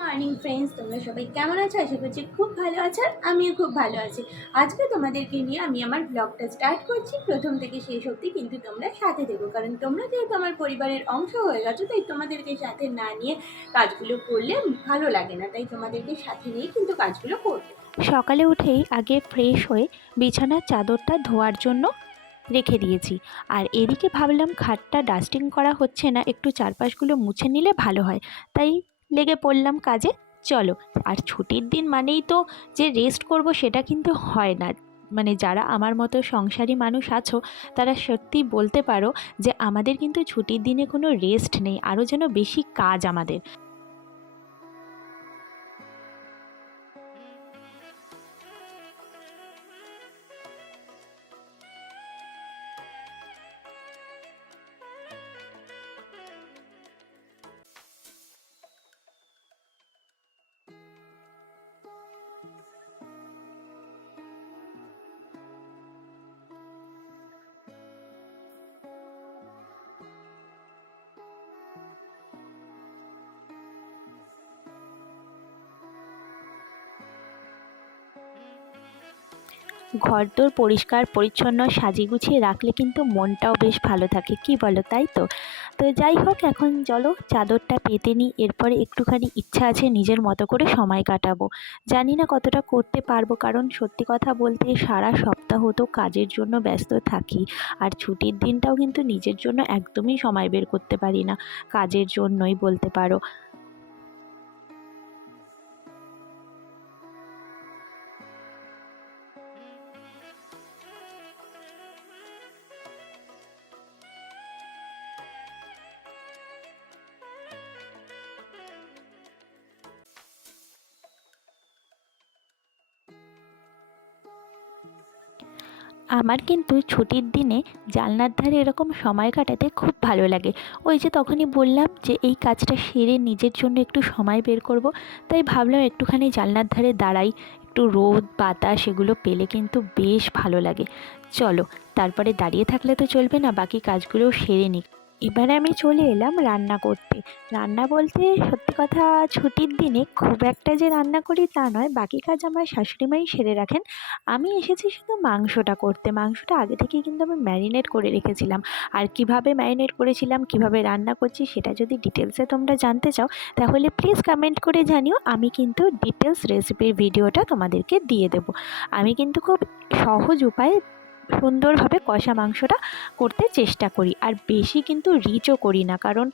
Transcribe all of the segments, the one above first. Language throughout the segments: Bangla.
মর্নিং ফ্রেন্ডস, তোমরা সবাই কেমন আছো? আশা করছি খুব ভালো আছো। আর আমিও খুব ভালো আছি। আজকে তোমাদেরকে নিয়ে আমি আমার ব্লগটা স্টার্ট করছি। প্রথম থেকে শেষ অবধি কিন্তু তোমরা সাথে থেকো, কারণ তোমরা যেহেতু আমার পরিবারের অংশ হয়ে গেছো, তাই তোমাদেরকে সাথে না নিয়ে কাজগুলো করলে ভালো লাগে না। তাই তোমাদেরকে সাথে নিয়ে কিন্তু কাজগুলো করবো। সকালে উঠেই আগে ফ্রেশ হয়ে বিছানার চাদরটা ধোয়ার জন্য রেখে দিয়েছি। আর এদিকে ভাবলাম খাটটা ডাস্টিং করা হচ্ছে না, একটু চারপাশগুলো মুছে নিলে ভালো হয়, তাই লেগে পড়লাম কাজে। চলো। আর ছুটির দিন মানেই তো যে রেস্ট করব সেটা কিন্তু হয় না। মানে যারা আমার মতো সংসারী মানুষ আছো তারা সত্যি বলতে পারো যে আমাদের কিন্তু ছুটির দিনে কোনো রেস্ট নেই, আরও যেন বেশি কাজ আমাদের। ঘরদোর পরিষ্কার পরিচ্ছন্ন সাজিয়ে গুছিয়ে রাখলে কিন্তু মনটাও বেশ ভালো থাকে, কি বলো? তাই তো। তো যাই হোক, এখন চলো চাদরটা পেতে নিই। এরপরে একটুখানি ইচ্ছা আছে নিজের মতো করে সময় কাটাবো। জানি না কতটা করতে পারবো, কারণ সত্যি কথা বলতে সারা সপ্তাহ তো কাজের জন্য ব্যস্ত থাকি। আর ছুটির দিনটাও কিন্তু নিজের জন্য একদমই সময় বের করতে পারি না, কাজের জন্যই বলতে পারো। আমার কিন্তু ছুটির দিনে জানলার ধারে এরকম সময় কাটাতে খুব ভালো লাগে। ওই যে তখনই বললাম যে এই কাজটা সেরে নিজের জন্য একটু সময় বের করব, তাই ভাবলাম একটুখানি জানলার ধারে দাঁড়াই। একটু রোদ বাতাস এগুলো পেলে কিন্তু বেশ ভালো লাগে। চলো, তারপরে দাঁড়িয়ে থাকলে তো চলবে না, বাকি কাজগুলোও সেরে নিই। এবারে আমি চলে এলাম রান্না করতে। রান্না বলতে সত্যি কথা, ছুটির দিনে খুব একটা যে রান্না করি তা নয়, বাকি কাজ আমার শাশুড়িমাই সেরে রাখেন। আমি এসেছি শুধু মাংসটা করতে। মাংসটা আগে থেকেই কিন্তু আমি ম্যারিনেট করে রেখেছিলাম। আর কিভাবে ম্যারিনেট করেছিলাম, কিভাবে রান্না করছি, সেটা যদি ডিটেলসে তোমরা জানতে চাও তাহলে প্লিজ কমেন্ট করে জানিও। আমি কিন্তু ডিটেলস রেসিপির ভিডিওটা তোমাদেরকে দিয়ে দেবো। আমি কিন্তু খুব সহজ উপায়ে সুন্দরভাবে কষা মাংসটা করতে চেষ্টা করি, আর বেশি কিন্তু রিচও করি না, কারণ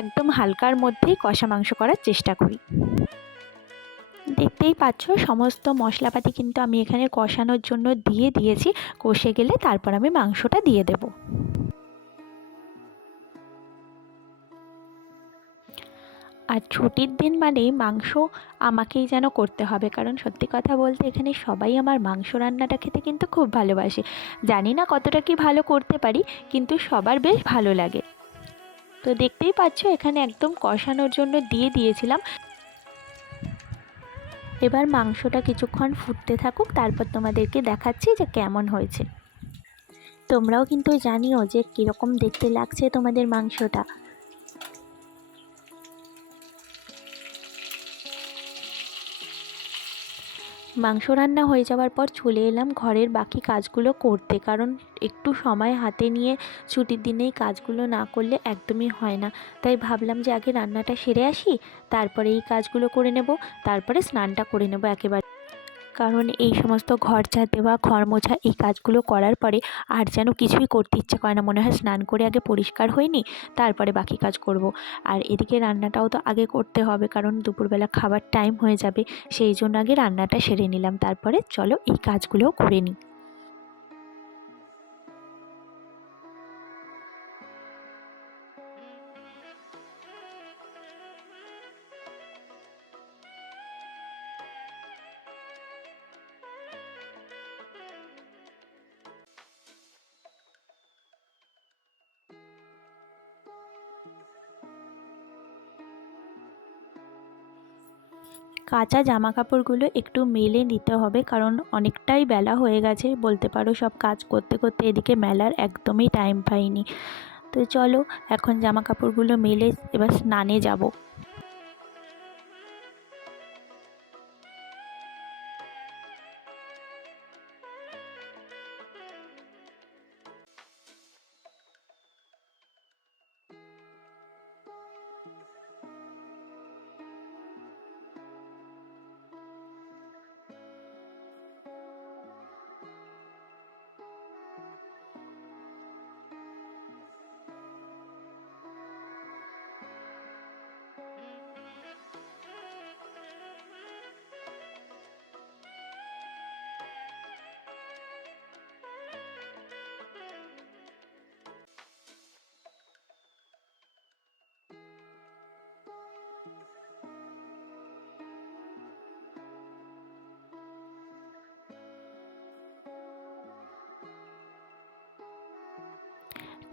একদম হালকার মধ্যেই কষা মাংস করার চেষ্টা করি। দেখতেই পাচ্ছ সমস্ত মশলাপাতি কিন্তু আমি এখানে কষানোর জন্য দিয়ে দিয়েছি। কষে গেলে তারপর আমি মাংসটা দিয়ে দেব। আর ছুটির দিন মানেই মাংস আমাকেই যেন করতে হবে, কারণ সত্যি কথা বলতে এখানে সবাই আমার মাংস রান্নাটা খেতে কিন্তু খুব ভালোবাসে। জানি না কতটা কি ভালো করতে পারি, কিন্তু সবার বেশ ভালো লাগে। তো দেখতেই পাচ্ছ এখানে একদম কষানোর জন্য দিয়ে দিয়েছিলাম। এবার মাংসটা কিছুক্ষণ ফুটতে থাকুক, তারপর তোমাদেরকে দেখাচ্ছি যে কেমন হয়েছে। তোমরাও কিন্তু জানিও যে কীরকম দেখতে লাগছে তোমাদের মাংসটা। মাংস রান্না হয়ে যাওয়ার পর চলে এলাম ঘরের বাকি কাজগুলো করতে, কারণ একটু সময় হাতে নিয়ে ছুটির দিনেই কাজগুলো না করলে একদমই হয় না। তাই ভাবলাম যে আগে রান্নাটা সেরে আসি, তারপরে এই কাজগুলো করে নেব, তারপরে স্নানটা করে নেব একেবারে। কারণ এই সমস্ত ঘর ঝাড় দেওয়া, ঘর মোছা এই কাজগুলো করার পরে আর যেন কিছুই করতে ইচ্ছে করে না, মনে হয় স্নান করে আগে পরিষ্কার হয়ে নিই, তারপরে বাকি কাজ করব। আর এদিকে রান্নাটাও তো আগে করতে হবে, কারণ দুপুরবেলা খাবার টাইম হয়ে যাবে। সেই জন্য আগে রান্নাটা সেরে নিলাম, তারপরে চলো এই কাজগুলোও করে নিই। কাঁচা জামা কাপড়গুলো একটু মেলে নিতে হবে, কারণ অনেকটাই বেলা হয়ে গেছে বলতে পারো। সব কাজ করতে করতে এদিকে মেলার একদমই টাইম পাইনি। তো চলো এখন জামা কাপড়গুলো মেলে এবার স্নানে যাব।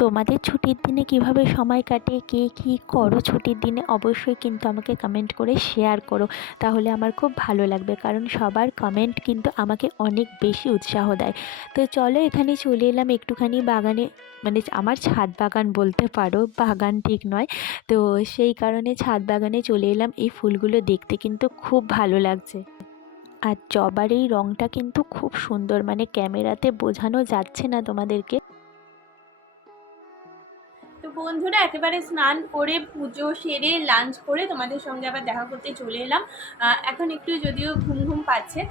তোমাদের ছুটির দিনে কিভাবে সময় কাটে, কে কী করো ছুটির দিনে, অবশ্যই কিন্তু আমাকে কমেন্ট করে শেয়ার করো। তাহলে আমার খুব ভালো লাগবে, কারণ সবার কমেন্ট কিন্তু আমাকে অনেক বেশি উৎসাহ দেয়। তো চলো এখানে চলে এলাম একটুখানি বাগানে, মানে আমার ছাদ বাগান বলতে পারো, বাগান ঠিক নয়। তো সেই কারণে ছাদ বাগানে চলে এলাম। এই ফুলগুলো দেখতে কিন্তু খুব ভালো লাগছে। আর জবার এই রঙটা কিন্তু খুব সুন্দর, মানে ক্যামেরাতে বোঝানো যাচ্ছে না তোমাদেরকে। তো বন্ধুরা, একেবারে স্নান করে পুজো সেরে লাঞ্চ করে তোমাদের সঙ্গে আবার দেখা করতে চলে এলাম। এখন একটু যদিও ঘুম ঘুম পাচ্ছে,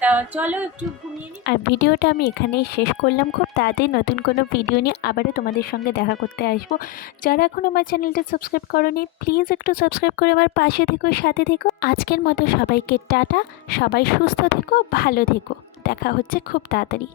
তা চলো একটু ঘুমিয়ে নিই। আর ভিডিওটা আমি এখানেই শেষ করলাম। খুব তাড়াতাড়ি নতুন কোনো ভিডিও নিয়ে আবারও তোমাদের সঙ্গে দেখা করতে আসবো। যারা এখন আমার চ্যানেলটা সাবস্ক্রাইব করোনি, প্লিজ একটু সাবস্ক্রাইব করে আমার পাশে থেকো, সাথে থেকো। আজকের মতো সবাইকে টাটা। সবাই সুস্থ থেকো, ভালো থেকো। দেখা হচ্ছে খুব তাড়াতাড়ি।